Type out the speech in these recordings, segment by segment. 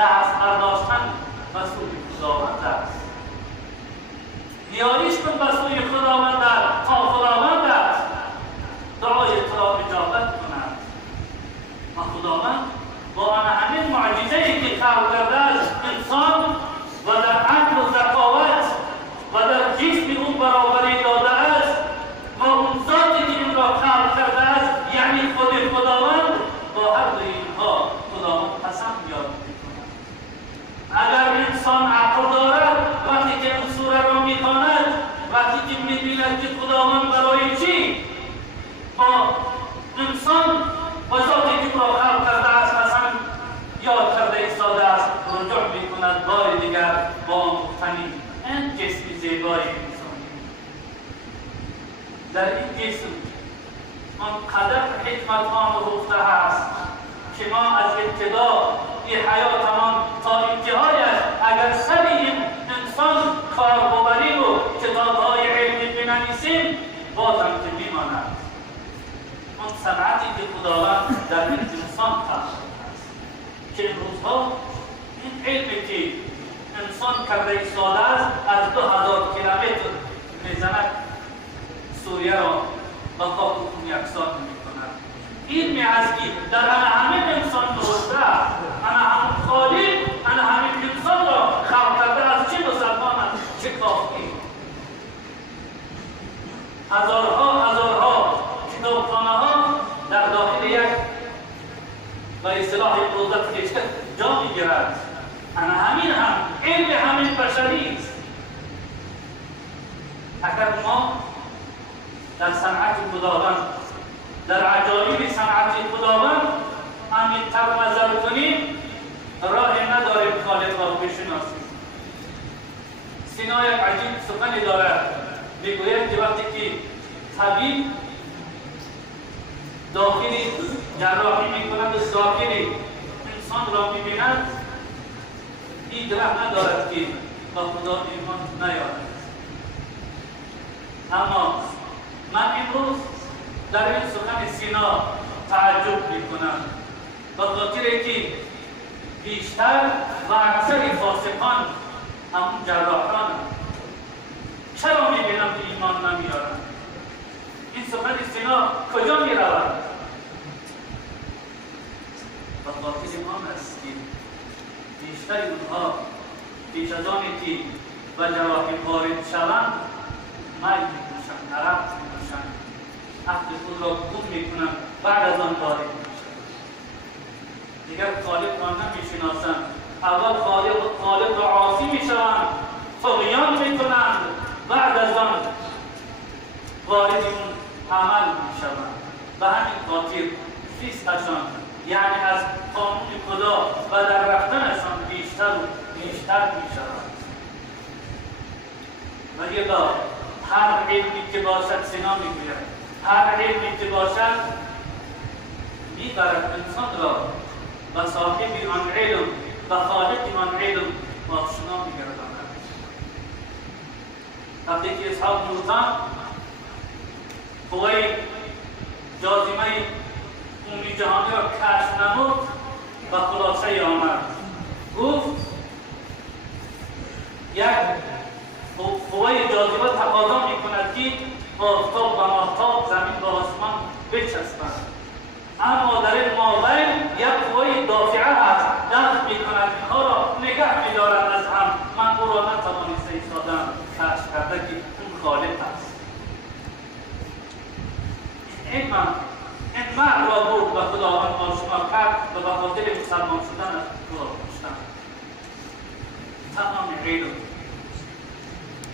دست برداشتن به سوی خداوند است. نیایش کن به سوی خداوند تا خداوند است دعای تو را اجابت کند. و خداوند با آن همین معجزه‌ای که خلق کرده است انسان و در عقل و ذکاوت و در جسم او برابری داده است و اون ذاتی که این را خلق کرده است یعنی خود خداوند با هر دو اینها خداوند قسم یاد می‌کند. اگر انسان عقل دارد وقتی که این سوره را می‌خواند، وقتی که می‌بیند که خداوند برای چی با انسان و ذاتی که را خلق کرده است قسم یاد کرده ایستاده است، رجوع می‌کند بار دیگر با آموختنی این جسم زیبای انسانی. در این جسم آنقدر حکمت آموخته است که ما از ابتدا این حیاتمان تا انتهایش اگر سر این انسان کار ببریم و کتاب‌های علمی بنویسیم بازم که میماند. اون صنعتی که خداوند در این انسان خلق است که این روزها این علمی که انسان کرده ایستاده است از 2000 کیلومتر میزند سوریه را با خاک و خون یکسان میکند. علمی است که در همین انسان درسته است، همین خالق همین انسان را خلق کرده است. چه مسلمان است، چه کافی. هزارها کتابخانه ها در داخل یک و اصطلاح روزت کشته جا میگیرد. همین هم علم همین بشری است. اگر ما در صنعت خداوند در عجایب صنعت خداوند همین طب نظر کنیم راه نداریم خالق را بشناسیم. سینا یک عجیب سخنی دارد، میگوید که وقتی که طبیب داخلی جراحی میکند و داخلی انسان را میبیند این راه ندارد که با خدا ایمان نیارد. اما من امروز در این سخن سینا تعجب میکنم به خاطر که بیشتر و اکثر فاسقان همون جراحانند. چرا میبینم که ایمان نمیارند؟ این سخن سینا کجا میرود؟ به خاطر آن است که بیشتر اونها پیش از آنی که به جراحی وارد شوند میل میکشند، عرق میکشند، عهد خود را گم میکنند، بعد از آن وارد میشند. دیگر خالق را نمیشناسند. اول خالق را عاصی میشوند، طغیان میکنند، بعد از آن وارد اون عمل میشوند. به همین خاطر فیسقشان یعنی از قانون خدا و در رفتنشان بیشتر و بیشتر میشوند. و یه بار هر علمی که باشد سینا میگوید هر علمی که باشد میبرد انسان را و صاحب آن علم و خالق آن علم آشنا میگرداند. وقتی که اصحاب نیوتن قوه جاذبه عمومی جهانی را کشف نمود و خلاصه آمد. گفت یک قوه جاذبه تقاضا میکند که آفتاب و ماهتاب زمین و آسمان بچسبند، اما در این مابین یک قوه دافعه هست دفع میکند اینها را نگه میدارد از هم. من او را نتوانسته ایستادم کشف کرده که اون خالق است. این مرد را بود و خداوند آشنا کرد و به خاطر مسلمان شدن او را کشتن. تمام علم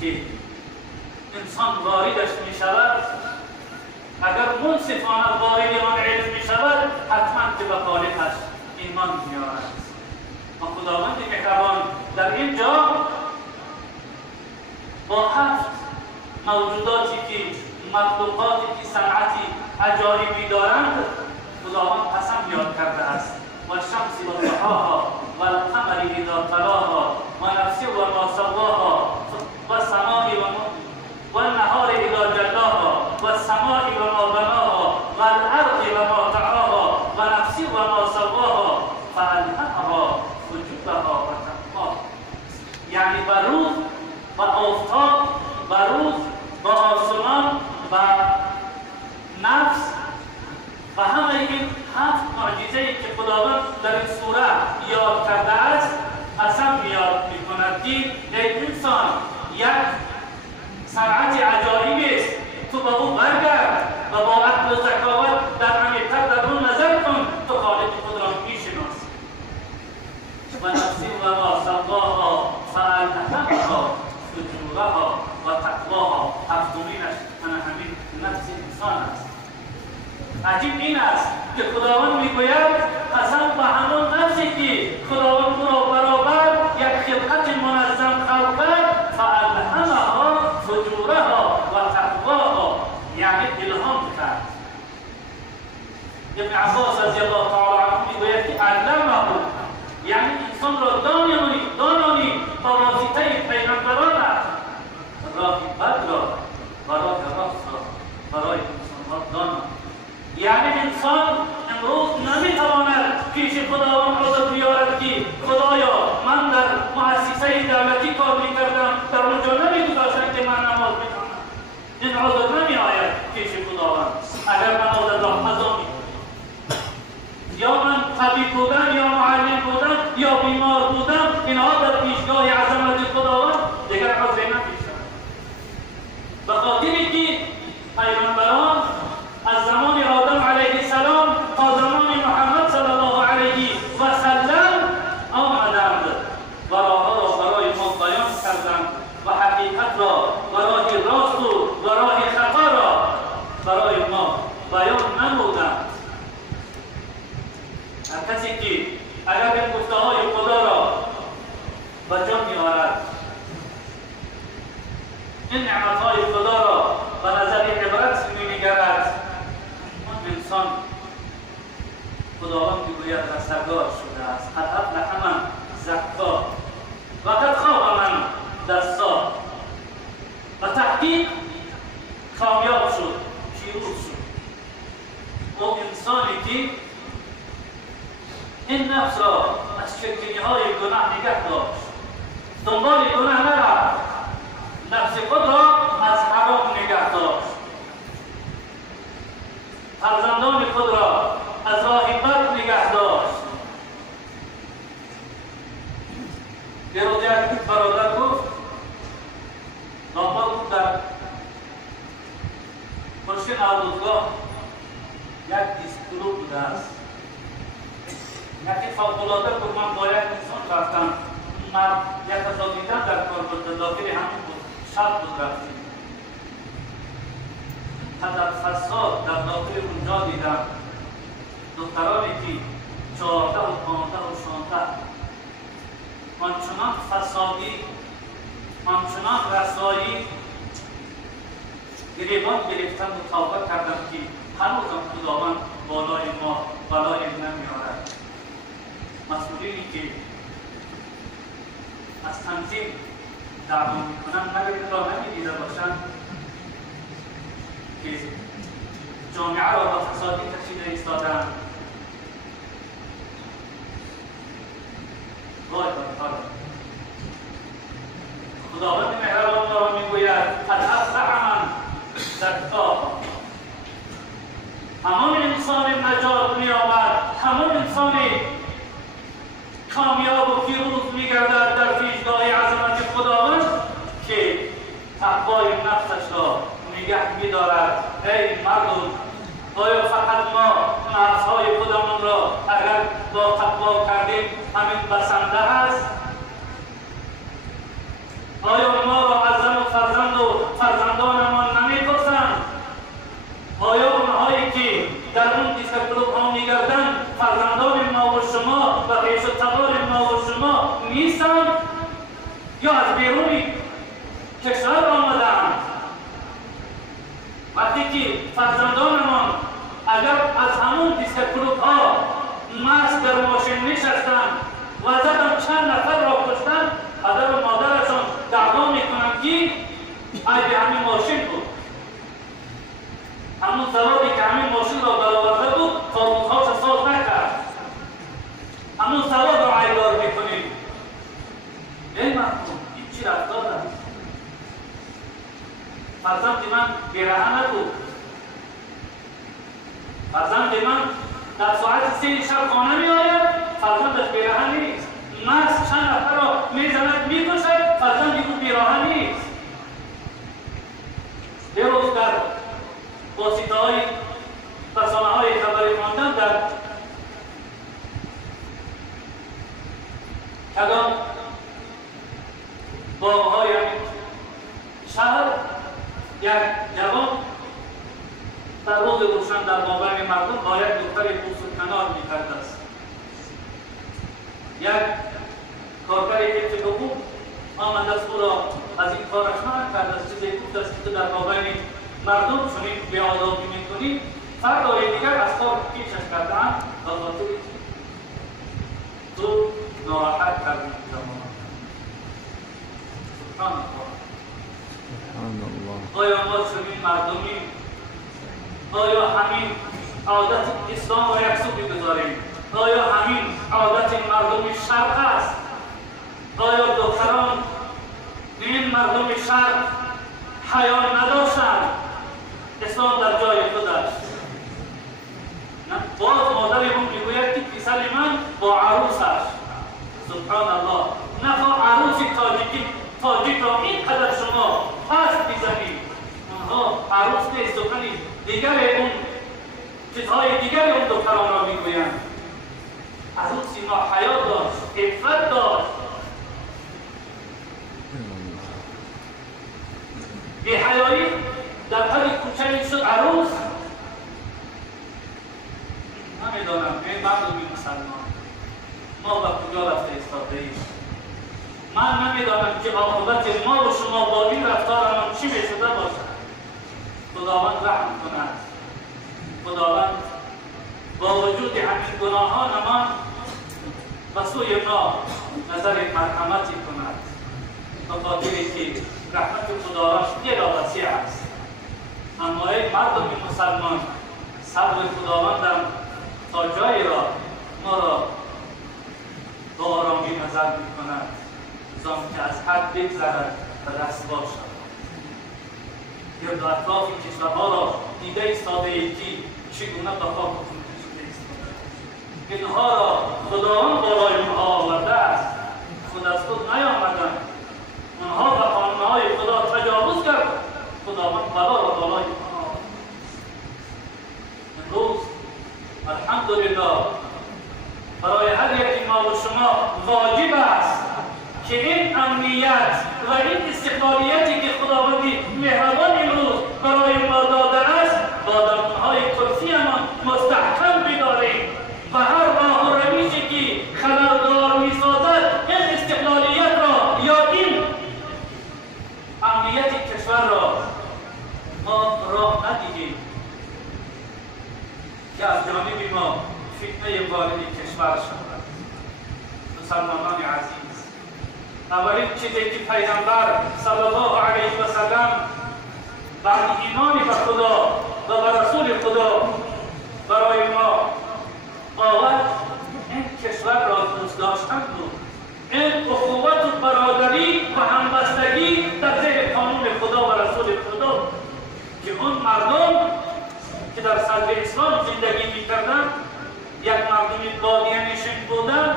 که انسان واردش می شود اگر منصفانه وارد آن علم می شود حتما که به خالقش ایمان می آورد. و خداوند مهربان در اینجا با 7 موجوداتی که مخلوقاتی که صنعتی عجایبی دارند خداوند قسم یاد کرده است. و الشمس و ضحاها و القمر اذا تلاها و نفس و ما سواها و السماء و النهار اذا جلاها و السماء و ما بناها و الارض و ما طحاها و نفس و ما سواها فالهمها فجورها و تقواها. یعنی بر روز و آفتاب، بر روز و آسمان و نفس و همه این 7 معجزه‌ای که خداوند در این سوره یاد کرده است قسم یاد می‌کند که ای انسان یک صنعت عجایبی است، تو به او برگرد و با عقل و ذکاوت در عمیق‌تر در اون نظر کن، تو خالق خود را می‌شناسی. و نفس و ما سواها فألهمها فجورها و تقواها. هفتمینش همین نفس انسان است. عجیب این است که خداوند میگوید قسم به همون نفسی که خداوند او را برابر یک خلقت منظم خلق کرد، فألهمها فجورها و تقواها، یعنی الهام کرد. ابن عباس رضی الله تعالی عنه میگوید که علمه، یعنی انسان را دانانی با واسطه پیغمبران راه بد را و راه راست را برای انسان‌ها داند. یعنی انسان امروز نمیتواند پیش خداوند عذر بیارد که خدایا من در مؤسسه دولتی کار میکردم، در اونجا نمیگذاشتن که من نماز بخوانم. این عذر نمیآید پیش خداوند. اگر من عذر را قضا میکنم، یا من طبیب بودم یا معلم بودم یا بیمار بودم، اینها در پیشگاه عظمت خداوند دیگر عذر نمیشود. به خاطری که پیغمبران از زمان آدم علیه السلام تا زمان محمد صلی الله علیه و سلم آمدند و راهها را برای ما بیان کردند و حقیقت را و راه راست و راه خطا را برای ما بیان نمودند. هر کسی که اگر این گفته‌های خدا را به جا می‌آورد، این نعمت‌های خدا را به نظر عبرت می‌نگرد، اون انسان خداوند میگوید رستگار شده است. قد افلح من زکاها و قد خاب من دساها. و تحقیق کامیاب شد، پیروز شد. او انسانی که این نفس را از چرکنی‌های گناه نگه داشت، دنبال گناه نرفت، نفس خود را از حرام نگه داشت، فرزندان خود را از راه بد نگه داشت. یه روز یک برادر گفت نامبر در مرشد آموزگاه یک دیسپلو بوده است. یکی فوق‌العاده بود، من با یک انسان رفتم، مرد یک از دیدم در کار بود، داخل همین بود، شب بود رفتیم. در فساد در داخل اونجا دیدم دخترانی که 14 و 15 و 16 آنچنان فسادی، آنچنان رسایی گریبان گرفتن و توبه کردم که هنوزم خداوند بالای ما بالای نمی‌آورد. مسئولینی که از تنظیم دعوا میکنن مگر را نمیدیده باشند که جامعه را با فسادی کشیده ایستادند. وای بر خداوند مهربان را میگوید قد افلح من زکاها. همان انسان نجات می‌یابد، همان انسان کامیاب و پیروز می‌گردد در پیشگاه عظمت خداوند که تقوای نفسش را نگه می‌دارد. ای مردم، آیا فقط ما نفس‌های خودمان را اگر با تقوا کردیم همین بسنده است؟ آیا ما را از زن و فرزند و فرزندانمان نمی‌پرسند؟ آیا اونهایی که در اون دیسکلوب‌ها می‌گردند فرزندان ما و شما و ریش و تبار ما و شما نیستند یا از بیرون کشور آمدند؟ وقتی که فرزندانمان اگر از همون دیسکلوب‌ها مست در ماشین نشستند و زدن چند نفر را کشتند، پدر و مادرشان دعوا میکنند که عیب همین ماشین بود، همون سوادی که همین ماشین را برآورده بود قانون‌هاش ساز نکرد، همون سواد را عیبدار میکنید. بیرحم نکن. فرزند من در ساعت 3 شب خانه می آید، فرزندش بیرحم نیست. مرد چند نفر را میزند میکشد، فرزندی او بیرحم نیست. دیروز در واسطه‌های رسانه‌های خبری خواندم در کدام باغ‌های شهر یک جوان در روز روشن در مابین مردم با یک دختر بوس و کنار می‌کرده است. یک کارگری که بود آمده است او را از این کارش منع کرده است. چیزی گفته است که در مابین مردم چنین بی‌آدابی می‌کنی، فردای دیگر از کار پیشش کرده‌اند و خاطر تو ناراحت کردی زمان. سبحان الله. آیا ما چنین مردمی؟ آیا همین عادت اسلام را یک سو بگذاریم؟ آیا همین عادت مردم شرق است؟ آیا دختران این مردم شرق حیا نداشتند؟ اسلام در جای خودش. باز مادر اون میگوید که پسر من با عروسش، سبحان الله، نه با عروس تاجیک را اینقدر شما پس بزنید. آنها عروس نیست، سخنی دیگر اون چیزهای دیگر اون دختران را میگویند. عروسی ما حیا داشت، عفت داشت. بی‌حیایی در حد کوچکی شد عروس. نمیدانم این مردمی مسلمان ما به کجا رفته ایستاده ایم. من نمیدانم که عاقبت ما و شما با این رفتارمان چی میشده باشد. خداوند رحم کند. خداوند با وجود همین گناهانمان به سوی ما نظر مرحمتی کند، به خاطری که رحمت خداوند غیر وسیع است. اما ای مردم مسلمان، صبر خداوندم تا جایی را ما را با آرامی نظر می‌کند زان که از حد بگذرد و رسوا شود. گرد و اطراف کشورها را دیده ایستاده اید که چگونه به خاک خود کشیده ایستاده. اینها را خداوند بالای اونها آورده است، خود از خود نیامدند. آنها به قانون‌های خدا تجاوز کرد، خداوند بلا را بالای اونها آورد. امروز الحمدلله برای هر یکی ما و شما واجب است که این امنیت و این استقلالیتی که خداوندی مهربان امروز برای ما داده است با دامنهای کرسیمان مستحکم بداریم و هر راه و روشی که خبردار می‌سازد این استقلالیت را یا این امنیت کشور را ما راه ندیدیم که از جانب ما فتنه وارد کشور شود. مسلمانان عزیز، اولین چیزی که پیغمبر صلی الله علیه و سلم بعد ایمان به خدا و به رسول خدا برای ما آورد این کشور را دوست داشتن بود. این اخوت و برادری و همبستگی در زیر قانون خدا و رسول خدا که اون مردم که در صدر اسلام زندگی می‌کردند یک مردم بادیه نشین بودند،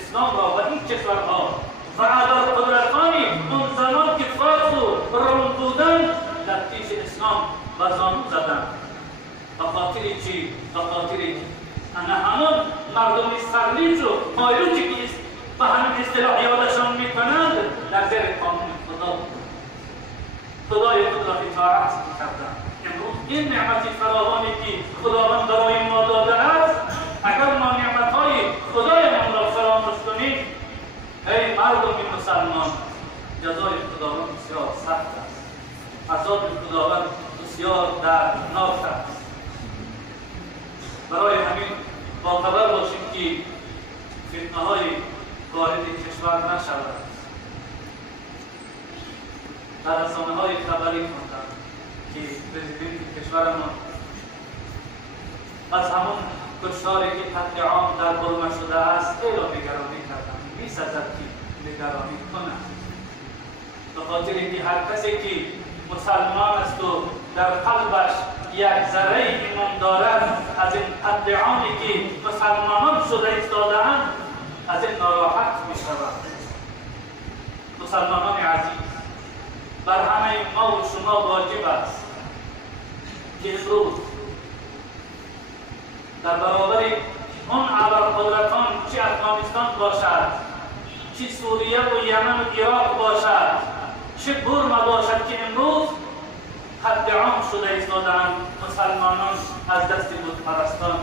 اسلام را و این کشورها و عدالت قدرتانی اون زمان که فارس و روم بودند در پیش اسلام و زانو زدند. به خاطر چی؟ به خاطر همون مردم سرریز و پایلوچی که به همین اصطلاح یادشان میکنند در زیر قانون خدا خدای خود را اطاعت میکردند. امروز این نعمت فراوانی که خداوند برای ما داده است، اگر ما نعمتهای خدایمان را فراموش کنیم، ای مردم مسلمان، جزای خداوند بسیار سخت است. عذاب خداوند بسیار دردناک است. برای همین با خبر باشیم که فتنه‌های وارد کشور نشود. در رسانه‌های خبری خوندم که پرزیدنت کشورمان از همون کشتاری که قتل عام در برما شده است اعلام نگرانی کردند. می‌سزد که نگرانی کنند، به خاطر اینکه هر کسی که مسلمان است و در قلبش یک ذره ایمان دارد، از این قطعانی که مسلمانان شده ایستاده‌اند از این ناراحت می‌شود. مسلمانان عزیز، بر همه ما و شما واجب است که امروز در برابر اون ابرقدرتان، چه افغانستان باشد، چه سوریه و یمن و عراق باشد، چه برما باشد، که امروز خط عام شده ایستاده‌اند مسلمانان از دست بتپرستان.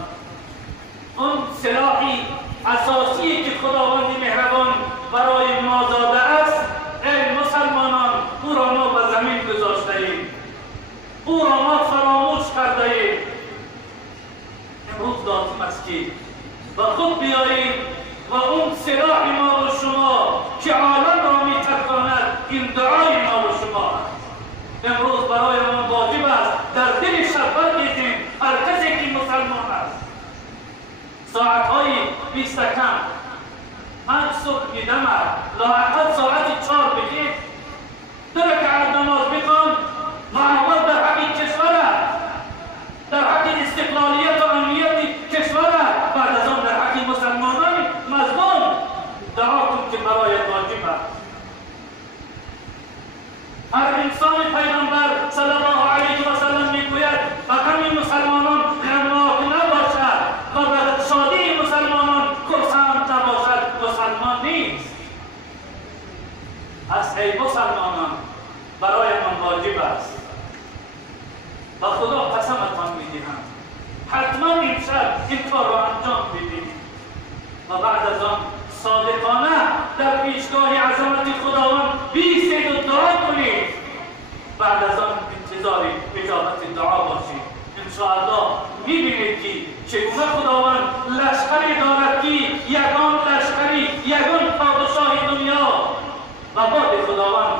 اون سلاحی اساسی که خداوند مهربان برای ما داده است، ای مسلمانان، او را ما به زمین گذاشته‌ایم، او را ما فراموش کرده‌ایم. امروز لازم است که با خود بیاییم و اون سلاح ما و شما که عالم را می‌تکاند، این دعای ما و شما امروز برای ما واجب است در دل شب بگیریم. هر کسی که مسلمان است ساعت‌های 20 کم، من صبح میدم لااقل ساعت 4 بگیر، 2 رکعت نماز بخوان، معول در حق کشور، در حق استقلالیت و امنیت کشور، بعد از آن در حق مسلمانان مظلوم دعا کن که برای واجب است. هر انسان پیغمبر صلی الله علیه و سلم میگوید و همین مسلمانان غمناک نباشد و به شادی مسلمانان خرسند نباشد، مسلمان نیست. از ای مسلمانان برای من واجب است و خدا قسمتان میدهم حتما امشب این کار را انجام بدید و بعد از آن صادقانه در پیشگاه عظمت خداوند بیستید و دعا کنید. بعد از آن انتظار اجابت دعا باشید. انشاءالله میبینید که چگونه خداوند لشکری دارد که یگان لشکری، یگان پادشاه دنیا و بعد خداوند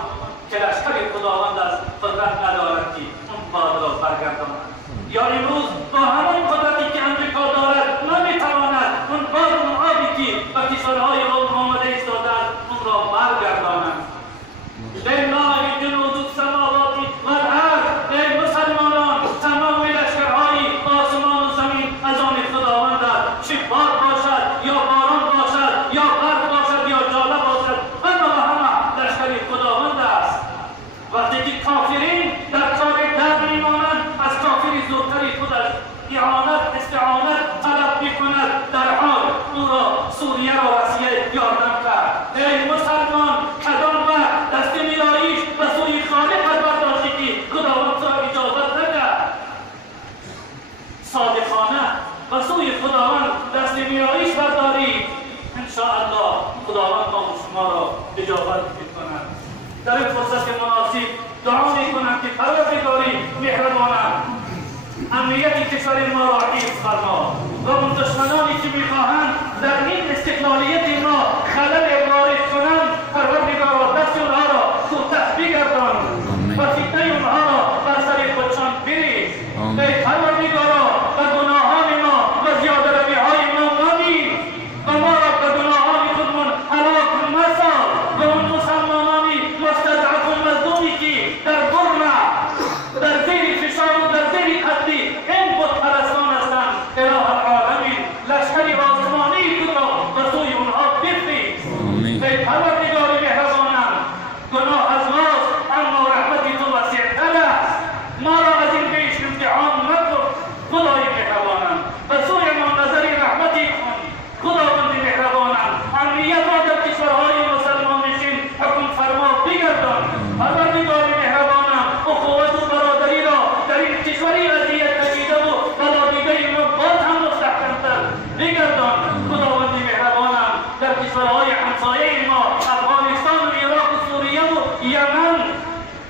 که لشکر خداوند است قدرت ندارد که اون باد را برگرداند. یا امروز با همون قدرتی که امریکا دارد نمیتواند اون باد، اون آبی که به کشورهای آماده ایستاده است اون را برگرداند. لله جنود السماوات والارض. ای مسلمانان، تمام لشکرهای آسمان و زمین از آن خداوند است. چه باد باشد یا باران باشد یا برف باشد یا ژاله باشد، همه و همه لشکر خداوند است. وقتی که کافرین در کار درد میمانند، از کافری زودتری خودش اعانت استعانت طلب میکند، در حال او را سوریه را روسیه یاردم کرد. ای مسلمان، کدام وقت دست نیایش و سوی خالقت برداشتی که خداوند را اجازت نکرد؟ صادقانه و سوی خداوند دست نیایش بردارید، انشاءالله خداوند ما و شما را اجابت میکند. در این فرصت مناسب دعا میکنم که پروردگاری مهربانم امنیت کشور ما را حفظ فرما و اون دشمنانی که میخواهند در این استقلالیت ما خلل وارد کنند، پروردگارا دست اونها را کوتاه بگردان و فتنه اونها را بر سر خودشان بریز. ای پروردگارا و گناهان ما و زیاده رویهای ما مبین و ما را به گناهان خودمان هلاک مساز و اون مسلمانانی مستضعف و مظلومی که در برما در زیر فشار و در زیر قتل این بتپرستان هستند، اله العالمین لشکری آسمانی تو را به سوی اونها بفریز. ای پروردگار مهربانم، گناه از ماست اما رحمت تو وسیع‌تر است. ما را از این پیش امتحان مکن خدای مهربانم، به سوی ما نظر رحمتی کن خداوند مهربانم. امنیت را در کشورهای مسلمان نشین حکم فرما بگردان. پروردگار مهربانم، اخوت و برادری را در این کشوری اذیت کشیده و بلادیده ما باز هم مستحکمتر بگردان. خداوند مهربانم، در کشورهای همسایه ما افغانستان و عراق و سوریه و یمن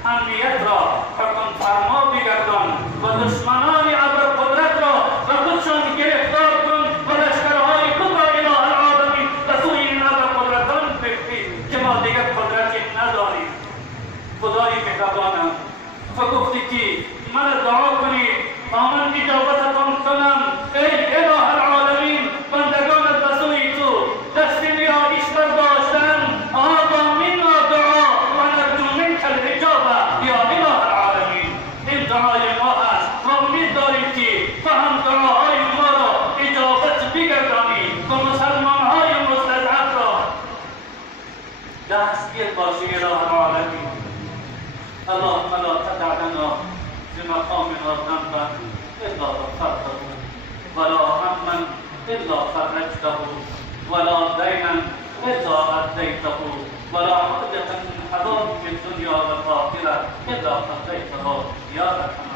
امنیت را حکم فرما بگردان و دشمنان ابرقدرت را و خودشان گرفتار کن و لشکرهای خود را اله العالمین به سوی این ابرقدرتان بفریز که ما دیگر قدرتی نداریم. خدای مهربانم، تو گفتی که من دعا کنید تا من اجابتتان کنم. ای اله العالمین، بندگانت به سوی تو دست نیایش برداشتند. هذا منا دعا و نرجو منک الاجابه یا اله العالمین. دستگیر باشی اله العالمین. اللهم لا تدع لنا في مقامنا ذنبا الا غفرته ولا هما الا فرجته ولا دينا الا اديته ولا حاجة من حرام في الدنيا والاخره الا قضيتها يا ارحم